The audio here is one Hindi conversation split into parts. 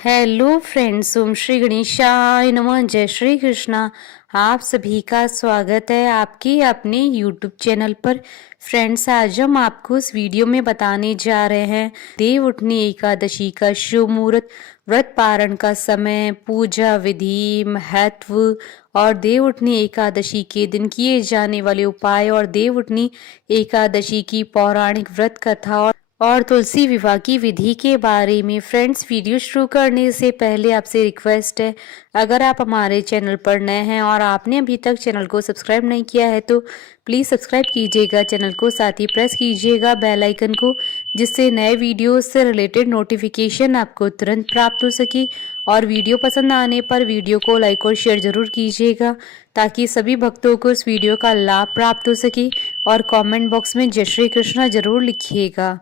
हेलो फ्रेंड्स, ओम श्री गणेशाय नमः। जय श्री कृष्णा। आप सभी का स्वागत है आपके अपने यूट्यूब चैनल पर। फ्रेंड्स, आज हम आपको इस वीडियो में बताने जा रहे हैं देव उठनी एकादशी का शुभ मुहूर्त, व्रत पारण का समय, पूजा विधि, महत्व और देव उठनी एकादशी के दिन किए जाने वाले उपाय और देव उठनी एकादशी की पौराणिक व्रत कथा और तुलसी विवाह की विधि के बारे में। फ्रेंड्स, वीडियो शुरू करने से पहले आपसे रिक्वेस्ट है, अगर आप हमारे चैनल पर नए हैं और आपने अभी तक चैनल को सब्सक्राइब नहीं किया है तो प्लीज़ सब्सक्राइब कीजिएगा चैनल को, साथ ही प्रेस कीजिएगा बेल आइकन को, जिससे नए वीडियो से रिलेटेड नोटिफिकेशन आपको तुरंत प्राप्त हो सके। और वीडियो पसंद आने पर वीडियो को लाइक और शेयर जरूर कीजिएगा ताकि सभी भक्तों को इस वीडियो का लाभ प्राप्त हो सके। और कमेंट बॉक्स में जय श्री कृष्णा जरूर लिखिएगा।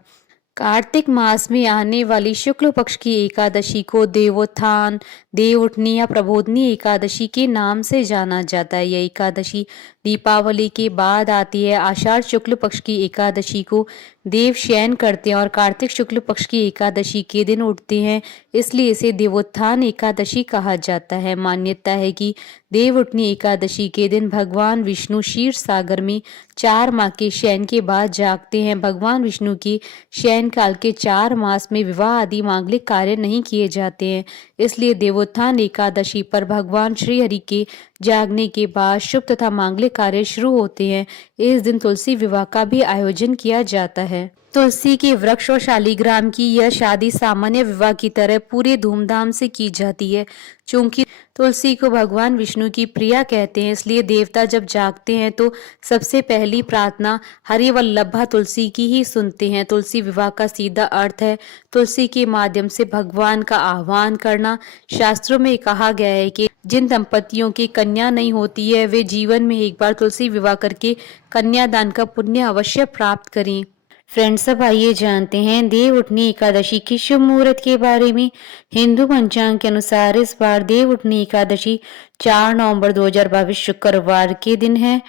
कार्तिक मास में आने वाली शुक्ल पक्ष की एकादशी को देवोत्थान, देव उठनी या प्रबोधनी एकादशी के नाम से जाना जाता है। यह एकादशी दीपावली के बाद आती है। आषाढ़ शुक्ल पक्ष की एकादशी को देव शयन करते हैं और कार्तिक शुक्ल पक्ष की एकादशी के दिन उठते हैं, इसलिए इसे देवोत्थान एकादशी कहा जाता है। मान्यता है कि देव उठनी एकादशी के दिन भगवान विष्णु क्षीर सागर में 4 माह के शयन के बाद जागते हैं। भगवान विष्णु के शयन काल के 4 मास में विवाह आदि मांगलिक कार्य नहीं किए जाते हैं, इसलिए देवोत्थान एकादशी पर भगवान श्री हरि के जागने के बाद शुभ तथा मांगलिक कार्य शुरू होते हैं। इस दिन तुलसी विवाह का भी आयोजन किया जाता है। तुलसी के वृक्ष और शालीग्राम की यह शादी सामान्य विवाह की तरह पूरे धूमधाम से की जाती है। चूंकि तुलसी को भगवान विष्णु की प्रिया कहते हैं, इसलिए देवता जब जागते हैं तो सबसे पहली प्रार्थना हरिवल्लभा तुलसी की ही सुनते हैं। तुलसी विवाह का सीधा अर्थ है तुलसी के माध्यम से भगवान का आह्वान करना। शास्त्रों में कहा गया है कि जिन दंपतियों की कन्या नहीं होती है वे जीवन में एक बार तुलसी विवाह करके कन्यादान का पुण्य अवश्य प्राप्त करें। फ्रेंड्स, अब आइए जानते हैं देव उठनी एकादशी की शुभ मुहूर्त के बारे में। हिंदू पंचांग के अनुसार इस बार देव उठनी एकादशी 4 नवंबर 2022 शुक्रवार के दिन है।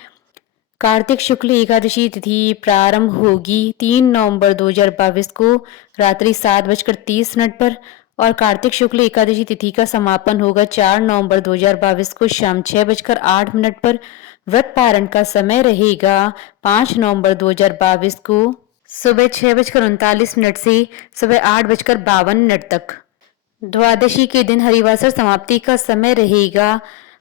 कार्तिक शुक्ल एकादशी तिथि प्रारंभ होगी 3 नवंबर 2022 को रात्रि 7:30 पर और कार्तिक शुक्ल एकादशी तिथि का समापन होगा 4 नवंबर 2022 को शाम 6:08 पर। व्रत पारण का समय रहेगा 5 नवंबर 2022 को सुबह 6:39 से सुबह 8:52 तक। द्वादशी के दिन हरिवासर समाप्ति का समय रहेगा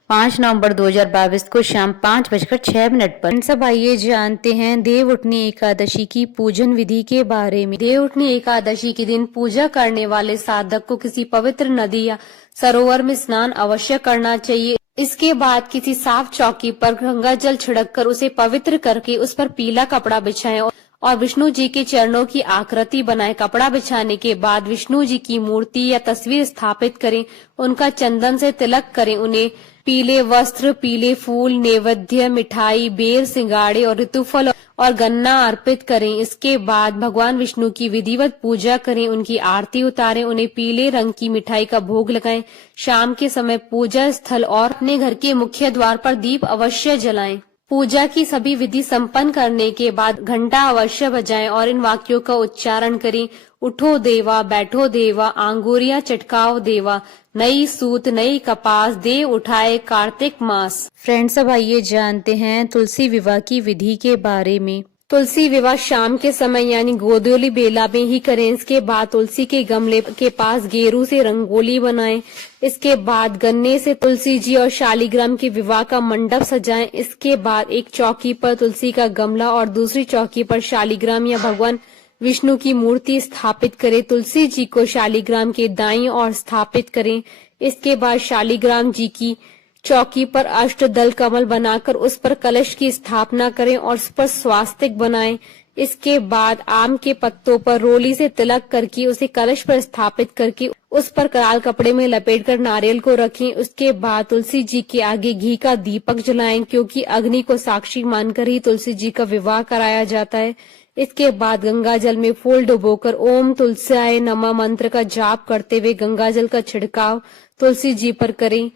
5 नवंबर 2022 को शाम 5:06 पर। सब आइए जानते हैं देव उठनी एकादशी की पूजन विधि के बारे में। देव उठनी एकादशी के दिन पूजा करने वाले साधक को किसी पवित्र नदी या सरोवर में स्नान अवश्य करना चाहिए। इसके बाद किसी साफ चौकी पर गंगा जल छिड़ककर उसे पवित्र करके उस पर पीला कपड़ा बिछाएं और विष्णु जी के चरणों की आकृति बनाएं। कपड़ा बिछाने के बाद विष्णु जी की मूर्ति या तस्वीर स्थापित करें, उनका चंदन से तिलक करें, उन्हें पीले वस्त्र, पीले फूल, नैवेद्य, मिठाई, बेर, सिंगाड़े और ऋतुफल और गन्ना अर्पित करें। इसके बाद भगवान विष्णु की विधिवत पूजा करें, उनकी आरती उतारें, उन्हें पीले रंग की मिठाई का भोग लगाएं। शाम के समय पूजा स्थल और अपने घर के मुख्य द्वार पर दीप अवश्य जलाएं। पूजा की सभी विधि संपन्न करने के बाद घंटा अवश्य बजाएं और इन वाक्यों का उच्चारण करें। उठो देवा, बैठो देवा, आंगुरियां चटकाओ देवा, नई सूत नई कपास दे उठाए कार्तिक मास। फ्रेंड्स, अब आइए जानते हैं तुलसी विवाह की विधि के बारे में। तुलसी विवाह शाम के समय यानी गोधूली बेला में ही करें। इसके बाद तुलसी के गमले के पास गेरू से रंगोली बनाएं। इसके बाद गन्ने से तुलसी जी और शालीग्राम के विवाह का मंडप सजाएं। इसके बाद एक चौकी पर तुलसी का गमला और दूसरी चौकी पर शालीग्राम या भगवान विष्णु की मूर्ति स्थापित करें। तुलसी जी को शालीग्राम के दाईं ओर स्थापित करें। इसके बाद शालीग्राम जी की चौकी पर अष्टदल कमल बनाकर उस पर कलश की स्थापना करें और उस पर स्वास्तिक बनाएं। इसके बाद आम के पत्तों पर रोली से तिलक करके उसे कलश पर स्थापित करके उस पर कराल कपड़े में लपेटकर नारियल को रखें। उसके बाद तुलसी जी के आगे घी का दीपक जलाएं, क्योंकि अग्नि को साक्षी मानकर ही तुलसी जी का विवाह कराया जाता है। इसके बाद गंगा जल में फूल डुबोकर ओम तुलसाय नमः मंत्र का जाप करते हुए गंगा जल का छिड़काव तुलसी जी पर करें।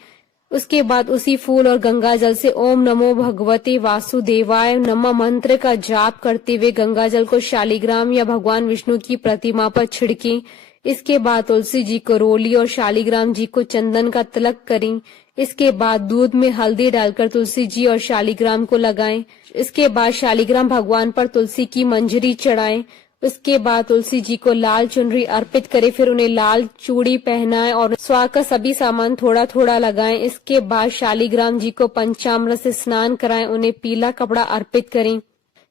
उसके बाद उसी फूल और गंगा जल से ओम नमो भगवते वासुदेवाय नमः मंत्र का जाप करते हुए गंगा जल को शालीग्राम या भगवान विष्णु की प्रतिमा पर छिड़कें। इसके बाद तुलसी जी को रोली और शालिग्राम जी को चंदन का तिलक करें। इसके बाद दूध में हल्दी डालकर तुलसी जी और शालिग्राम को लगाएं। इसके बाद शालिग्राम भगवान पर तुलसी की मंजरी चढ़ाएं। उसके बाद तुलसी जी को लाल चुनरी अर्पित करें, फिर उन्हें लाल चूड़ी पहनाएं और स्वाद का सभी सामान थोड़ा थोड़ा लगाएं। इसके बाद शालिग्राम जी को पंचामृत से स्नान कराएं, उन्हें पीला कपड़ा अर्पित करें।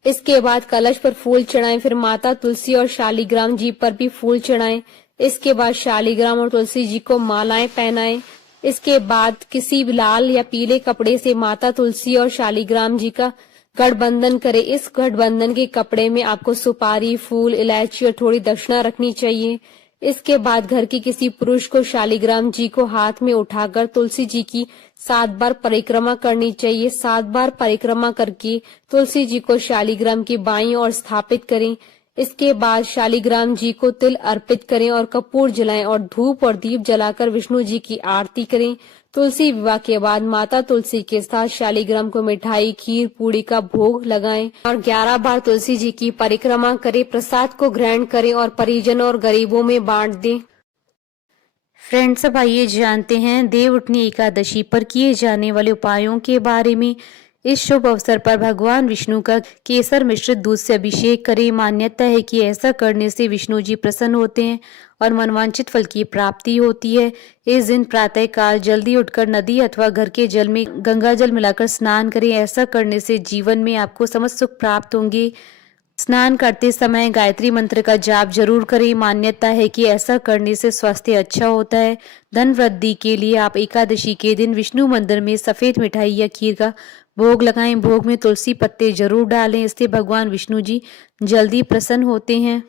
इसके बाद कलश पर फूल चढ़ाएं, फिर माता तुलसी और शालिग्राम जी पर भी फूल चढ़ाएं। इसके बाद शालिग्राम और तुलसी जी को मालाएं पहनाएं। इसके बाद किसी लाल या पीले कपड़े से माता तुलसी और शालिग्राम जी का गठबंधन करें। इस गठबंधन के कपड़े में आपको सुपारी, फूल, इलायची और थोड़ी दक्षिणा रखनी चाहिए। इसके बाद घर के किसी पुरुष को शालिग्राम जी को हाथ में उठाकर तुलसी जी की 7 बार परिक्रमा करनी चाहिए। 7 बार परिक्रमा करके तुलसी जी को शालिग्राम की बाईं ओर स्थापित करें। इसके बाद शालिग्राम जी को तिल अर्पित करें और कपूर जलाएं और धूप और दीप जलाकर विष्णु जी की आरती करें। तुलसी विवाह के बाद माता तुलसी के साथ शालिग्राम को मिठाई, खीर, पूड़ी का भोग लगाएं और 11 बार तुलसी जी की परिक्रमा करें। प्रसाद को ग्रहण करें और परिजनों और गरीबों में बांट दें। फ्रेंड्स, अब आइए जानते हैं देवउठनी एकादशी पर किए जाने वाले उपायों के बारे में। इस शुभ अवसर पर भगवान विष्णु का केसर मिश्रित दूध से अभिषेक करें। मान्यता है कि ऐसा करने से विष्णु जी प्रसन्न होते हैं और मनवांछित फल की प्राप्ति होती है। इस दिन प्रातः काल जल्दी उठकर नदी अथवा घर के जल में गंगा जल मिलाकर स्नान करें। ऐसा करने से जीवन में आपको समस्त सुख प्राप्त होंगे। स्नान करते समय गायत्री मंत्र का जाप जरूर करें। मान्यता है कि ऐसा करने से स्वास्थ्य अच्छा होता है। धन वृद्धि के लिए आप एकादशी के दिन विष्णु मंदिर में सफेद मिठाई या खीर का भोग लगाएं। भोग में तुलसी पत्ते जरूर डालें, इससे भगवान विष्णु जी जल्दी प्रसन्न होते हैं।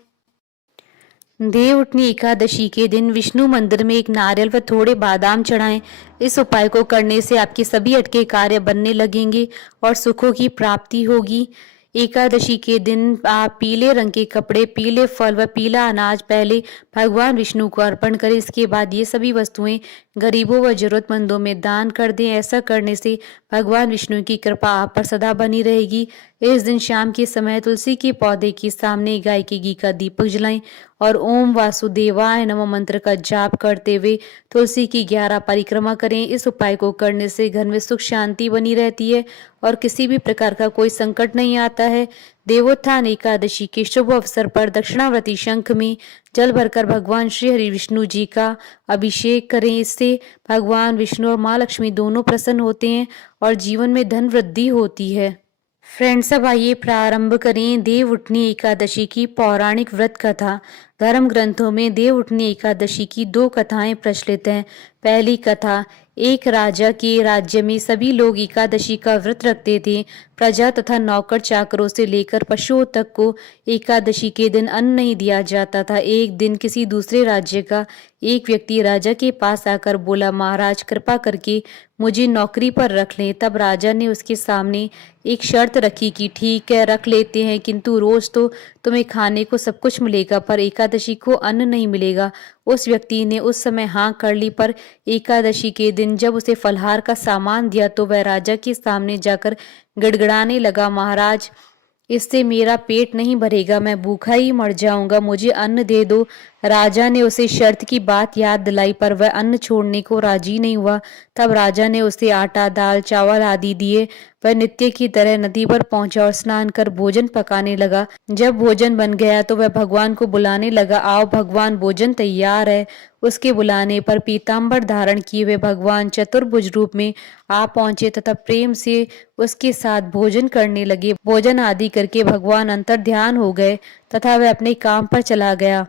देवउठनी एकादशी के दिन विष्णु मंदिर में एक नारियल व थोड़े बादाम चढ़ाएं। इस उपाय को करने से आपके सभी अटके कार्य बनने लगेंगे और सुखों की प्राप्ति होगी। एकादशी के दिन आप पीले रंग के कपड़े, पीले फल व पीला अनाज पहले भगवान विष्णु को अर्पण करें। इसके बाद ये सभी वस्तुएं गरीबों व जरूरतमंदों में दान कर दें। ऐसा करने से भगवान विष्णु की कृपा आप पर सदा बनी रहेगी। इस दिन शाम के समय तुलसी के पौधे के सामने गाय के घी का दीपक जलाएं और ओम वासुदेवाय नमः मंत्र का जाप करते हुए तुलसी की 11 परिक्रमा करें। इस उपाय को करने से घर में सुख शांति बनी रहती है और किसी भी प्रकार का कोई संकट नहीं आता है। देवोत्थान एकादशी के शुभ अवसर पर दक्षिणावर्ती शंख में जल भरकर भगवान श्री हरि विष्णु जी का अभिषेक करें। इससे भगवान विष्णु और माँ लक्ष्मी दोनों प्रसन्न होते हैं और जीवन में धन वृद्धि होती है। फ्रेंड्स, अब आइए प्रारंभ करें देवउठनी एकादशी की पौराणिक व्रत कथा। धर्म ग्रंथों में देवउठनी एकादशी की 2 कथाएं प्रचलित हैं। पहली कथा, एक राजा के राज्य में सभी लोग एकादशी का व्रत रखते थे। प्रजा तथा नौकर चाकरों से लेकर पशुओं तक को एकादशी के दिन अन्न नहीं दिया जाता था। एक दिन किसी दूसरे राज्य का एक व्यक्ति राजा के पास आकर बोला, महाराज कृपा करके मुझे नौकरी पर रख लें। तब राजा ने उसके सामने एक शर्त रखी कि ठीक है, रख लेते हैं, किंतु रोज तो तुम्हें खाने को सब कुछ मिलेगा पर एकादशी को अन्न नहीं मिलेगा। उस व्यक्ति ने उस समय हाँ कर ली, पर एकादशी के दिन जब उसे फलहार का सामान दिया तो वह राजा के सामने जाकर गिड़गिड़ाने लगा, महाराज इससे मेरा पेट नहीं भरेगा, मैं भूखा ही मर जाऊंगा, मुझे अन्न दे दो। राजा ने उसे शर्त की बात याद दिलाई पर वह अन्न छोड़ने को राजी नहीं हुआ। तब राजा ने उसे आटा, दाल, चावल आदि दिए। वह नित्य की तरह नदी पर पहुंचा और स्नान कर भोजन पकाने लगा। जब भोजन बन गया तो वह भगवान को बुलाने लगा, आओ भगवान भोजन तैयार है। उसके बुलाने पर पीताम्बर धारण किए हुए भगवान चतुर्भुज रूप में आ पहुंचे तथा प्रेम से उसके साथ भोजन करने लगे। भोजन आदि करके भगवान अंतर ध्यान हो गए तथा वह अपने काम पर चला गया।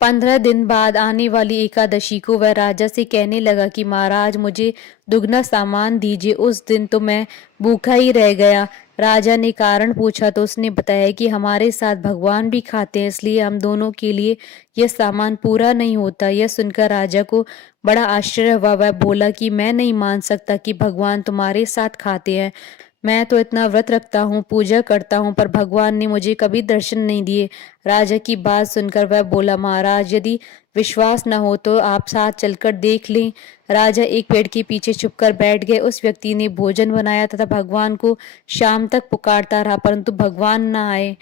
15 दिन बाद आने वाली एकादशी को वह राजा से कहने लगा कि महाराज मुझे दुगना सामान दीजिए। उस दिन तो मैं भूखा ही रह गया। राजा ने कारण पूछा तो उसने बताया कि हमारे साथ भगवान भी खाते हैं, इसलिए हम दोनों के लिए यह सामान पूरा नहीं होता। यह सुनकर राजा को बड़ा आश्चर्य हुआ। वह बोला कि मैं नहीं मान सकता कि भगवान तुम्हारे साथ खाते हैं। मैं तो इतना व्रत रखता हूँ, पूजा करता हूँ, पर भगवान ने मुझे कभी दर्शन नहीं दिए। राजा की बात सुनकर वह बोला, महाराज यदि विश्वास न हो तो आप साथ चलकर देख लें। राजा एक पेड़ के पीछे छुपकर बैठ गए। उस व्यक्ति ने भोजन बनाया तथा भगवान को शाम तक पुकारता रहा, परंतु भगवान न आए।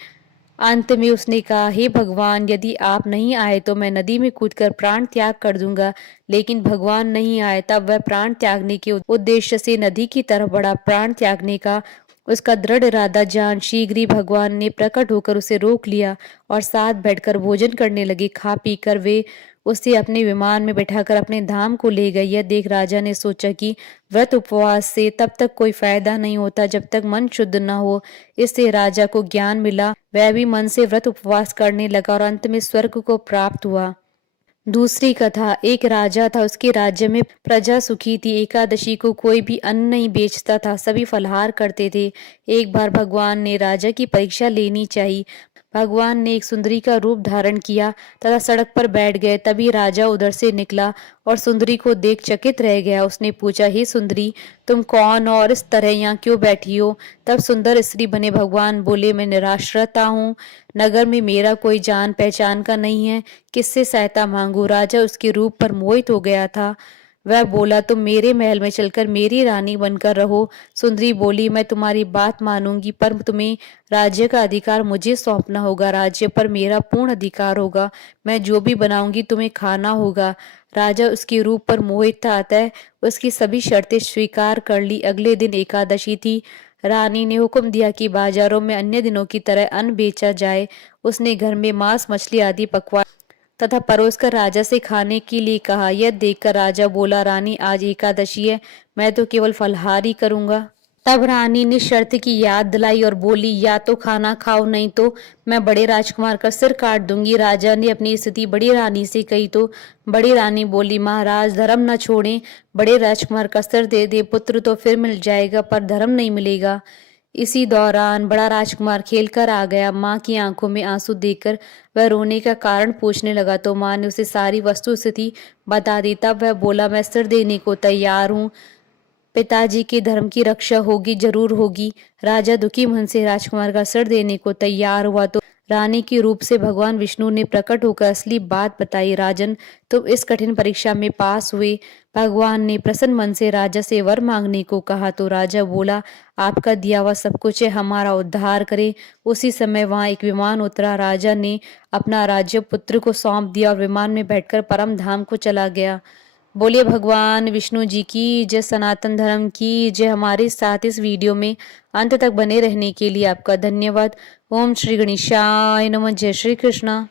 अंत में उसने कहा, हे भगवान, यदि आप नहीं आए तो मैं नदी में कूदकर प्राण त्याग कर दूंगा। लेकिन भगवान नहीं आए। तब वह प्राण त्यागने के उद्देश्य से नदी की तरफ बढ़ा। प्राण त्यागने का उसका दृढ़ इरादा जान शीघ्र ही भगवान ने प्रकट होकर उसे रोक लिया और साथ बैठकर भोजन करने लगे। खा पी कर वे उसे अपने विमान में बैठाकर अपने धाम को ले गए। यह देख राजा ने सोचा कि व्रत उपवास से तब तक कोई फायदा नहीं होता जब तक मन शुद्ध न हो। इससे राजा को ज्ञान मिला। वह भी मन से व्रत उपवास करने लगा और अंत में स्वर्ग को प्राप्त हुआ। दूसरी कथा। एक राजा था, उसके राज्य में प्रजा सुखी थी। एकादशी को कोई भी अन्न नहीं बेचता था, सभी फलाहार करते थे। एक बार भगवान ने राजा की परीक्षा लेनी चाहिए। भगवान ने एक सुंदरी का रूप धारण किया तथा सड़क पर बैठ गए। तभी राजा उधर से निकला और सुंदरी को देख चकित रह गया। उसने पूछा, हे सुंदरी, तुम कौन और इस तरह यहाँ क्यों बैठी हो? तब सुंदर स्त्री बने भगवान बोले, मैं निराश्रता हूँ, नगर में मेरा कोई जान पहचान का नहीं है, किससे सहायता मांगू? राजा उसके रूप पर मोहित हो गया था। वह बोला, तुम मेरे महल में चलकर मेरी रानी बनकर रहो। सुंदरी बोली, मैं तुम्हारी बात मानूंगी, पर तुम्हें राज्य का अधिकार मुझे सौंपना होगा। राज्य पर मेरा पूर्ण अधिकार होगा। मैं जो भी बनाऊंगी तुम्हें खाना होगा। राजा उसके रूप पर मोहित था, अतः उसकी सभी शर्तें स्वीकार कर ली। अगले दिन एकादशी थी। रानी ने हुक्म दिया कि बाजारों में अन्य दिनों की तरह अन्न बेचा जाए। उसने घर में मांस मछली आदि पकवा तथा परोसकर राजा से खाने के लिए कहा। यह देखकर राजा बोला, रानी, आज एकादशी है, मैं तो केवल फलाहार ही करूंगा। तब रानी ने शर्त की याद दिलाई और बोली, या तो खाना खाओ, नहीं तो मैं बड़े राजकुमार का सिर काट दूंगी। राजा ने अपनी स्थिति बड़ी रानी से कही तो बड़ी रानी बोली, महाराज, धर्म न छोड़ें, बड़े राजकुमार का सिर दे दे। पुत्र तो फिर मिल जाएगा, पर धर्म नहीं मिलेगा। इसी दौरान बड़ा राजकुमार खेलकर आ गया। माँ की आंखों में आंसू देखकर वह रोने का कारण पूछने लगा तो माँ ने उसे सारी वस्तु स्थिति बता दी। तब वह बोला, मैं सिर देने को तैयार हूँ, पिताजी के धर्म की रक्षा होगी, जरूर होगी। राजा दुखी मन से राजकुमार का सिर देने को तैयार हुआ तो रानी के रूप से भगवान विष्णु ने प्रकट होकर असली बात बताई। राजन, तुम इस कठिन परीक्षा में पास हुए। भगवान ने प्रसन्न मन से राजा से वर मांगने को कहा तो राजा बोला, आपका दिया हुआ सब कुछ है, हमारा उद्धार करे। उसी समय वहां एक विमान उतरा। राजा ने अपना राज्य पुत्र को सौंप दिया और विमान में बैठकर परम धाम को चला गया। बोलिए भगवान विष्णु जी की जय, सनातन धर्म की जय। हमारे साथ इस वीडियो में अंत तक बने रहने के लिए आपका धन्यवाद। ओम श्री गणेशाय नमः। जय श्री कृष्णा।